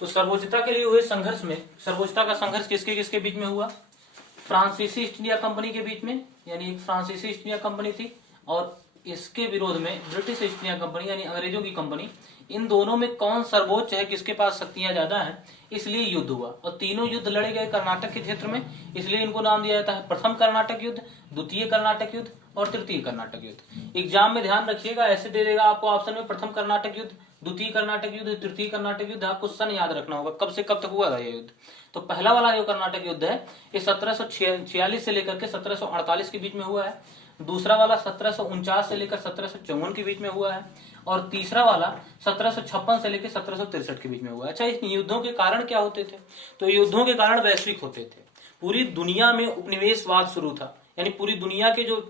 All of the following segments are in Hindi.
तो सर्वोच्चता के लिए हुए संघर्ष में सर्वोच्चता का संघर्ष किसके किसके बीच में हुआ? फ्रांसीसी ईस्ट इंडिया कंपनी के बीच में, यानी एक फ्रांसीसी ईस्ट इंडिया कंपनी थी और इसके विरोध में ब्रिटिश ईस्ट इंडिया कंपनी यानी अंग्रेजों की कंपनी। इन दोनों में कौन सर्वोच्च है, किसके पास शक्तियां ज्यादा हैं, इसलिए युद्ध हुआ। और तीनों युद्ध लड़े गए कर्नाटक के क्षेत्र में, इसलिए इनको नाम दिया जाता है प्रथम कर्नाटक युद्ध, द्वितीय कर्नाटक युद्ध और तृतीय कर्नाटक युद्ध। एग्जाम में ध्यान रखिएगा, ऐसे दे देगा आपको ऑप्शन में प्रथम कर्नाटक युद्ध, द्वितीय कर्नाटक युद्ध, तृतीय कर्नाटक युद्ध। आपको सन याद रखना होगा कब से कब तक हुआ था ये युद्ध। तो पहला वाला जो कर्नाटक युद्ध है ये 1746 से लेकर के 1748 के बीच में हुआ है। दूसरा वाला 1749 से लेकर 1754 के बीच में हुआ है और तीसरा वाला 1756 से लेकर 1763 के बीच में हुआ है। अच्छा, इन युद्धों के कारण क्या होते थे? तो युद्धों के कारण वैश्विक होते थे। पूरी दुनिया में उपनिवेशवाद शुरू था, यानी पूरी दुनिया के जो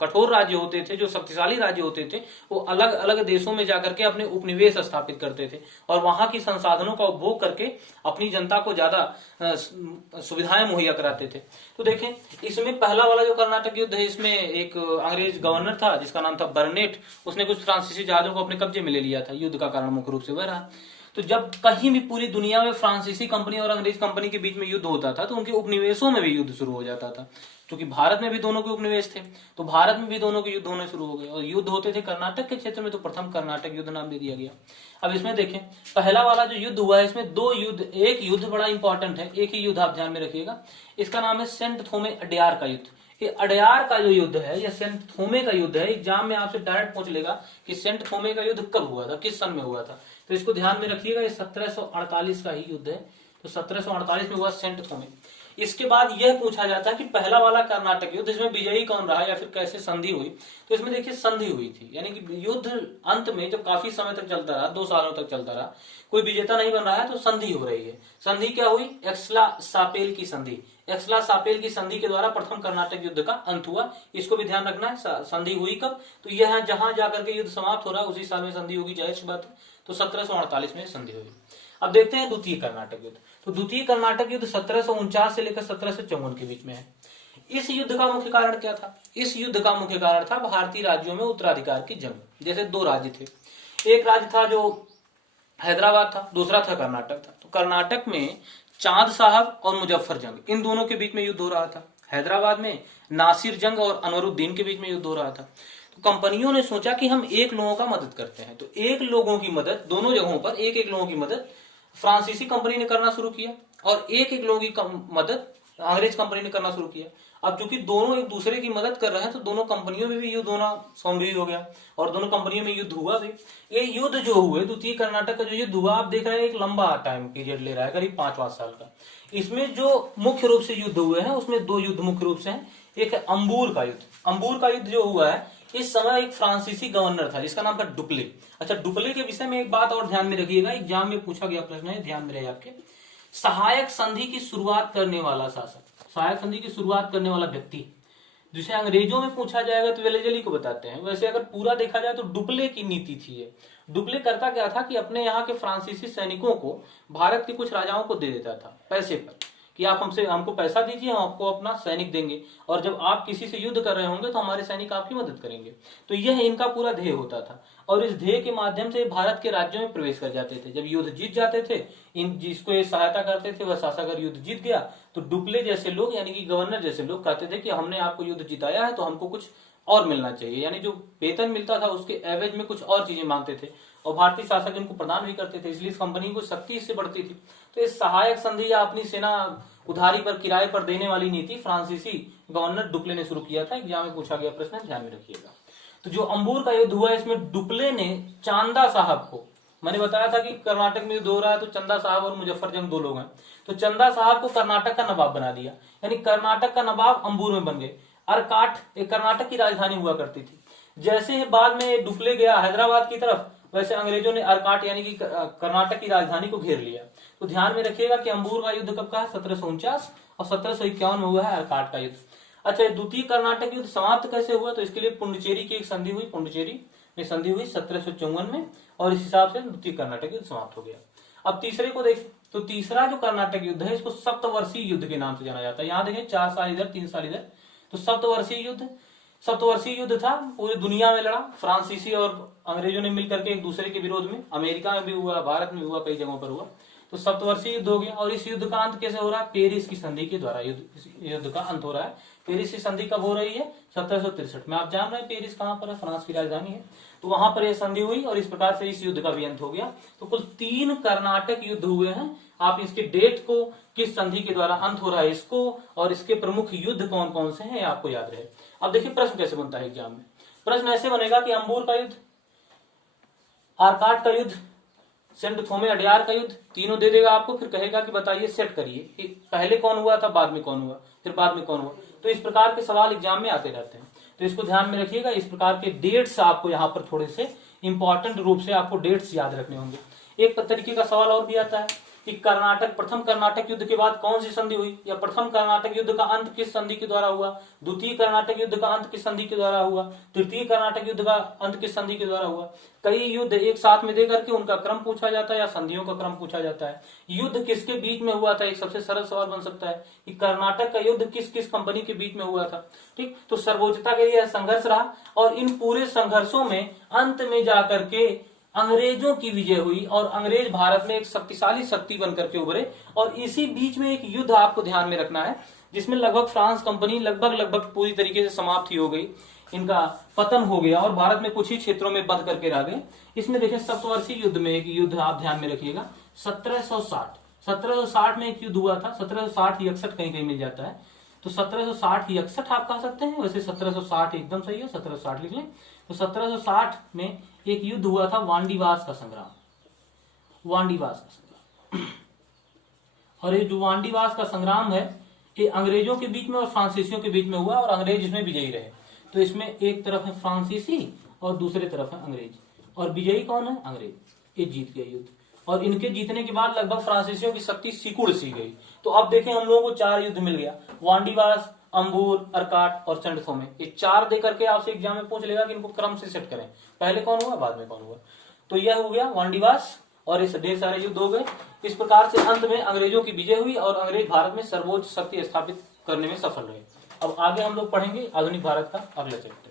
कठोर राज्य होते थे, जो शक्तिशाली राज्य होते थे, वो अलग अलग देशों में जाकर के अपने उपनिवेश स्थापित करते थे और वहां की संसाधनों का उपभोग करके अपनी जनता को ज्यादा सुविधाएं मुहैया कराते थे। तो देखें, इसमें पहला वाला जो कर्नाटक युद्ध है, इसमें एक अंग्रेज गवर्नर था जिसका नाम था बर्नेट। उसने कुछ फ्रांसीसी जहाजों को अपने कब्जे में ले लिया था। युद्ध का कारण मुख्य रूप से वह रहा। तो जब कहीं भी पूरी दुनिया में फ्रांसीसी कंपनी और अंग्रेज कंपनी के बीच में युद्ध होता था तो उनके उपनिवेशों में भी युद्ध शुरू हो जाता था। क्योंकि भारत में भी दोनों के उपनिवेश थे तो भारत में भी दोनों के युद्ध होने शुरू हो गए और युद्ध होते थे कर्नाटक के क्षेत्र में, तो प्रथम कर्नाटक युद्ध नाम दे दिया गया। अब इसमें देखें, पहला वाला जो युद्ध हुआ है इसमें दो युद्ध, एक युद्ध बड़ा इंपॉर्टेंट है, एक ही युद्ध आप ध्यान में रखिएगा। इसका नाम है सेंट थोमे अडयार का युद्ध। ये अडयार का जो युद्ध है या सेंट थोमे का युद्ध है, एग्जाम में आपसे डायरेक्ट पूछ लेगा कि सेंट थोमे का युद्ध कब हुआ था, किस सन में हुआ था। तो इसको ध्यान में रखिएगा, ये 1748 का ही युद्ध है। तो 1748 में हुआ सेंट थोमे। इसके बाद यह पूछा जाता है कि पहला वाला कर्नाटक युद्ध, इसमें विजयी कौन रहा या फिर कैसे संधि हुई। तो इसमें देखिए संधि हुई थी, यानी कि युद्ध अंत में जब काफी समय तक चलता रहा, 2 सालों तक चलता रहा, कोई विजेता नहीं बन रहा है तो संधि हो रही है। संधि क्या हुई? एक्सला-सापेल की संधि। एक्सला-सापेल की संधि के द्वारा प्रथम कर्नाटक युद्ध का अंत हुआ। इसको भी ध्यान रखना है, संधि हुई कब? तो यह जहां जाकर के युद्ध समाप्त हो रहा है उसी साल में संधि होगी, जाहिर सी बात है। तो 1748 में संधि हुई। अब देखते हैं द्वितीय कर्नाटक युद्ध। तो द्वितीय कर्नाटक युद्ध 1749 से लेकर 1754 के बीच में है। इस युद्ध का मुख्य कारण क्या था? इस युद्ध का मुख्य कारण था भारतीय राज्यों में उत्तराधिकार की जंग। जैसे 2 राज्य थे, एक राज्य था जो हैदराबाद था, दूसरा था कर्नाटक था। तो कर्नाटक में चांद साहब और मुजफ्फर जंग, इन दोनों के बीच में युद्ध हो रहा था। हैदराबाद में नासिर जंग और अनवरुद्दीन के बीच में युद्ध हो रहा था। तो कंपनियों ने सोचा कि हम एक लोगों का मदद करते हैं। तो एक लोगों की मदद, दोनों जगहों पर एक एक लोगों की मदद फ्रांसीसी कंपनी ने करना शुरू किया और एक एक लोगों की मदद अंग्रेज कंपनी ने करना शुरू किया। अब चूंकि दोनों एक दूसरे की मदद कर रहे हैं तो दोनों कंपनियों में भी युद्ध होना संभव हो गया और दोनों कंपनियों में युद्ध हुआ भी। ये युद्ध जो हुए, द्वितीय कर्नाटक का जो युद्ध हुआ, आप देख रहे हैं एक लंबा टाइम पीरियड ले रहा है, करीब 5 साल का। इसमें जो मुख्य रूप से युद्ध हुए हैं उसमें 2 युद्ध मुख्य रूप से हैं। एक है अंबूर का युद्ध। अंबूर का युद्ध जो हुआ है, इस समय एक फ्रांसीसी गवर्नर था जिसका नाम था डुप्ले। अच्छा, डुप्ले के विषय में एक बात और ध्यान में रखिएगा, एग्जाम में पूछा गया प्रश्न है, ध्यान में रहे आपके। सहायक संधि की शुरुआत करने वाला शासक, सहायक संधि की शुरुआत करने वाला व्यक्ति, जिसे अंग्रेजों में पूछा जाएगा तो वेलेजली को बताते हैं। वैसे अगर पूरा देखा जाए तो डुप्ले की नीति थी ये। डुप्ले करता क्या था कि अपने यहाँ के फ्रांसीसी सैनिकों को भारत के कुछ राजाओं को दे देता था पैसे पर, कि आप हमको पैसा दीजिए, हम आपको अपना सैनिक देंगे और जब आप किसी से युद्ध कर रहे होंगे तो हमारे सैनिक आपकी मदद करेंगे। तो यह इनका पूरा ध्येय होता था और इस ध्येय के माध्यम से भारत के राज्यों में प्रवेश कर जाते थे। जब युद्ध जीत जाते थे, इन जिसको ये सहायता करते थे वह शासक अगर युद्ध जीत गया तो डुप्ले जैसे लोग, यानी कि गवर्नर जैसे लोग कहते थे कि हमने आपको युद्ध जिताया है तो हमको कुछ और मिलना चाहिए, यानी जो वेतन मिलता था उसके एवज में कुछ और चीजें मांगते थे और भारतीय शासक इनको प्रदान भी करते थे। इसलिए इस कंपनी को शक्ति इससे बढ़ती थी। तो इस सहायक संधि या अपनी सेना उधारी पर, किराए पर देने वाली नीति फ्रांसीसी गवर्नर डुप्ले ने शुरू किया था। एग्जाम में पूछा गया प्रश्न, ध्यान में रखिएगा। तो जो अंबूर का युद्ध हुआ इसमें डुप्ले ने चांदा साहब को, मैंने बताया था कि कर्नाटक में युद्ध हो रहा है तो चंदा साहब और मुजफ्फर जंग 2 लोग हैं, तो चंदा साहब को कर्नाटक का नवाब बना दिया, यानी कर्नाटक का नवाब अंबूर में बन गए। अरकाट एक कर्नाटक की राजधानी हुआ करती थी। जैसे ही बाद में डुप्ले गया हैदराबाद की तरफ, वैसे अंग्रेजों ने अरकाट यानी कि कर्नाटक की राजधानी को घेर लिया। तो ध्यान में रखिएगा कि अंबूर का युद्ध कब का है? 1749 और 1751 में हुआ है अरकाट का युद्ध। अच्छा, द्वितीय कर्नाटक युद्ध समाप्त कैसे हुआ? तो इसके लिए पुंडुचेरी की एक संधि हुई, पुंडुचेरी में संधि हुई 1754 में और इस हिसाब से द्वितीय कर्नाटक युद्ध समाप्त हो गया। अब तीसरे को देखें तो तीसरा जो कर्नाटक युद्ध है इसको सप्तवर्षीय युद्ध के नाम से जाना जाता है। यहाँ देखें 4 साल इधर 3 साल इधर, तो सप्तवर्षीय युद्ध था, पूरी दुनिया में लड़ा। फ्रांसीसी और अंग्रेजों ने मिलकर के एक दूसरे के विरोध में, अमेरिका में भी हुआ, भारत में भी हुआ, कई जगहों पर हुआ। तो सप्तवर्षीय युद्ध हो गया। और इस युद्ध का अंत कैसे हो रहा है? पेरिस की संधि के द्वारा युद्ध का अंत हो रहा है। पेरिस की संधि कब हो रही है? 1763 में। आप जान रहे हैं पेरिस कहाँ पर है? फ्रांस की राजधानी है। तो वहां पर यह संधि हुई और इस प्रकार से इस युद्ध का भी अंत हो गया। तो कुल 3 कर्नाटक युद्ध हुए हैं। आप इसके डेट को, किस संधि के द्वारा अंत हो रहा है इसको, और इसके प्रमुख युद्ध कौन कौन से हैं आपको याद रहे। अब देखिए प्रश्न कैसे बनता है एग्जाम में। प्रश्न ऐसे बनेगा कि अंबूर का युद्ध, आर्काट का युद्ध, सेंट थोमे अडयार का युद्ध, तीनों दे देगा आपको। फिर कहेगा कि बताइए सेट करिए कि पहले कौन हुआ था, बाद में कौन हुआ, फिर बाद में कौन हुआ। तो इस प्रकार के सवाल एग्जाम में आते रहते हैं, तो इसको ध्यान में रखिएगा। इस प्रकार के डेट्स आपको यहाँ पर थोड़े से इंपॉर्टेंट रूप से आपको डेट्स याद रखने होंगे। एक तरीके का सवाल और भी आता है कि प्रथम कर्नाटक युद्ध के बाद कौन सी संधि हुई, या प्रथम कर्नाटक युद्ध का अंत किस संधि के द्वारा हुआ, द्वितीय कर्नाटक युद्ध का अंत किस संधि के द्वारा हुआ, तृतीय कर्नाटक युद्ध का अंत किस संधि के द्वारा हुआ। कई युद्ध एक साथ में दे करके उनका क्रम पूछा जाता है या संधियों का क्रम पूछा जाता है। युद्ध किसके बीच में हुआ था, एक सबसे सरल सवाल बन सकता है कि कर्नाटक का युद्ध किस किस कंपनी के बीच में हुआ था। ठीक, तो सर्वोच्चता के लिए संघर्ष रहा और इन पूरे संघर्षों में अंत में जाकर के अंग्रेजों की विजय हुई और अंग्रेज भारत में एक शक्तिशाली शक्ति बनकर के उभरे। और इसी बीच में एक युद्ध आपको ध्यान में रखना है जिसमें लगभग फ्रांस कंपनी लगभग पूरी तरीके से समाप्त ही हो गई, इनका पतन हो गया और भारत में कुछ ही क्षेत्रों में बंद करके रह गए। इसमें देखिए सप्तवर्षीय युद्ध में एक युद्ध आप ध्यान में रखिएगा, 1760 में एक युद्ध हुआ था। 1760-61 कहीं कहीं मिल जाता है, तो 1760-61 आप कह सकते हैं। वैसे 1760 एकदम सही है, 1760 लिख लें। तो 1760 में एक युद्ध हुआ था वांडीवास का संग्राम, वांडीवास का संग्राम। और ये जो वांडीवास का संग्राम है ये अंग्रेजों के बीच में और फ्रांसीसियों के बीच में हुआ और अंग्रेज इसमें विजयी रहे। तो इसमें एक तरफ है फ्रांसीसी और दूसरे तरफ है अंग्रेज, और विजयी कौन है? अंग्रेज। ये जीत गए युद्ध, और इनके जीतने के बाद लगभग फ्रांसीसियों की शक्ति सिकुड़ सी गई। तो अब देखें हम लोगों को 4 युद्ध मिल गया, वांडीवास, अंबूर, अर्काट और सेंट थोमे। ये 4 दे करके आपसे एग्जाम में पूछ लेगा कि इनको क्रम से सेट करें, पहले कौन हुआ बाद में कौन हुआ। तो यह हो गया वांडीवास और इस ढेर सारे युद्ध हो गए। इस प्रकार से अंत में अंग्रेजों की विजय हुई और अंग्रेज भारत में सर्वोच्च शक्ति स्थापित करने में सफल रहे। अब आगे हम लोग पढ़ेंगे आधुनिक भारत का अगला चैप्टर।